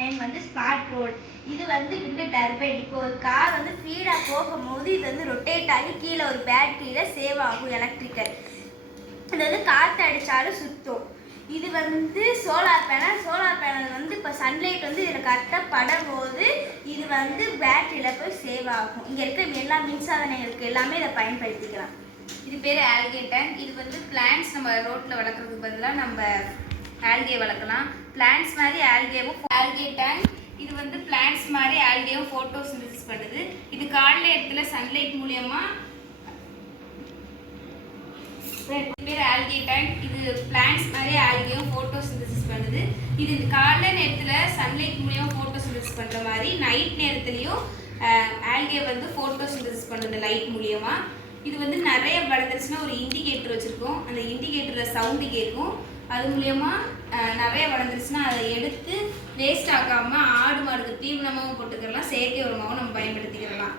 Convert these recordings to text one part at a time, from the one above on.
Name வந்து smart road. இது வந்து டர்பைன். இப்போ ஒரு கார் வந்து ஸ்பீடாக போகும்போது இது வந்து ரொட்டேட் ஆகி கீழே ஒரு பேட்டரியில் சேவ் ஆகும் எலக்ட்ரிக்கல். இது வந்து காற்று அடித்தாலும் சுற்றும். இது வந்து சோலார் பேனல் வந்து இப்போ சன்லைட் வந்து இதில் கரெக்டாக படும்போது இது வந்து பேட்டரியில் போய் சேவ் ஆகும். இங்கே இருக்க எல்லா மின்சாதனங்களுக்கு எல்லாமே இதை பயன்படுத்திக்கலாம். இது பேர் ஆல்கே டேங்க். இது வந்து பிளான்ட்ஸ் நம்ம ரோட்டில் வளர்க்குறதுக்கு பதிலாக நம்ம ஆல்கே வளர்க்கலாம். பிளான்ட்ஸ் மாதிரி ஆல்கேவும் ஆல்கே டேங்க். இது வந்து பிளான்ட்ஸ் மாதிரி ஆல்கேவும் ஃபோட்டோசிந்தசிஸ் பண்ணுது. இது காலைல இடத்துல சன்லைட் மூலியமா பேர் ஆல்கே டேங்க். இது பிளான்ட்ஸ் மாதிரி ஆல்கேவும் ஃபோட்டோசிந்தசிஸ் பண்ணுது. இது காலைல நேரத்தில் சன்லைட் மூலியமா ஃபோட்டோசிந்தசிஸ் பண்ணுற மாதிரி நைட் நேரத்துலையும் ஆல்கே வந்து ஃபோட்டோசிந்தசிஸ் பண்ணுது லைட் மூலியமா. இது வந்து நிறைய வளர்ந்துருச்சுன்னா ஒரு இண்டிகேட்டர் வச்சுருக்கோம். அந்த இண்டிகேட்டரில் சவுண்டு கேட்கும். அது மூலயமா நிறைய வளர்ந்துருச்சுன்னா அதை எடுத்து வேஸ்ட் ஆக்காமல் ஆடு மாடுக்கு தீவனமாகவும் போட்டுக்கலாம், செயற்கை உரமாகவும் நம்ம பயன்படுத்திக்கலாம்.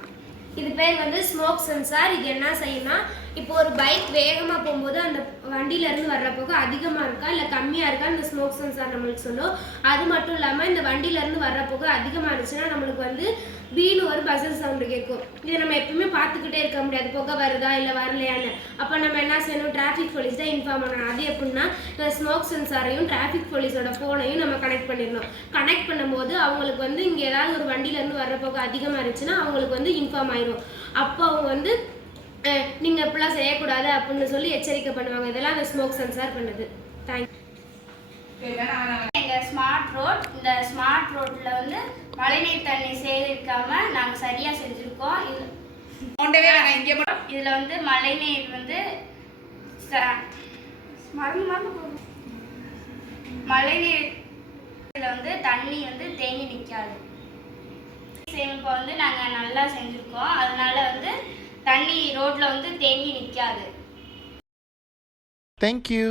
இது பேர் வந்து ஸ்மோக் சென்சார். இது என்ன செய்யும்னா, இப்போ ஒரு பைக் வேகமாக போகும்போது அந்த வண்டியிலேருந்து வர்ற புகை அதிகமாக இருக்கா இல்லை கம்மியாக இருக்கா இந்த ஸ்மோக் சென்சார் நம்மளுக்கு சொல்லும். அது மட்டும் இல்லாமல் இந்த வண்டியிலேருந்து வர்ற புகை அதிகமாக இருந்துச்சுன்னா நம்மளுக்கு வந்து பீனு ஒரு பசல் சவுண்டு கேட்கும். இதை நம்ம எப்பவுமே பார்த்துக்கிட்டே இருக்க முடியாது, புகை வருதா இல்லை வரலையான்னு. அப்போ நம்ம என்ன செய்யணும், டிராஃபிக் போலீஸ் தான் இன்ஃபார்ம் பண்ணணும். அது எப்படின்னா, இந்த ஸ்மோக் சென்சாரையும் டிராஃபிக் போலீஸோட ஃபோனையும் நம்ம கனெக்ட் பண்ணிடணும். கனெக்ட் பண்ணும்போது அவங்களுக்கு வந்து இங்கே ஏதாவது ஒரு வண்டியிலேருந்து வர்ற புகை அதிகமாக இருந்துச்சுன்னா அவங்களுக்கு வந்து இன்ஃபார்ம் ஆயிடும். அப்போ அவங்க வந்து நீங்கள் இப்படிலாம் செய்யக்கூடாது அப்படின்னு சொல்லி எச்சரிக்கை பண்ணுவாங்க. இதெல்லாம் அந்த ஸ்மோக் சென்சார் பண்ணுது. தேங்க்யூ. எங்கள் ஸ்மார்ட் ரோட், இந்த ஸ்மார்ட் ரோட்டில் வந்து மழைநீர் தண்ணி சேகரிக்காமல் நாங்கள் சரியாக செஞ்சுருக்கோம். இதில் வந்து மழைநீர் வந்து மழைநீர் இதில் வந்து தண்ணி வந்து தேங்கி நிற்காது. சேமிப்பை வந்து நாங்கள் நல்லா செஞ்சுருக்கோம். அதனால வந்து தண்ணி ரோட்டில் வந்து தேங்கி நிற்காது. Thank you.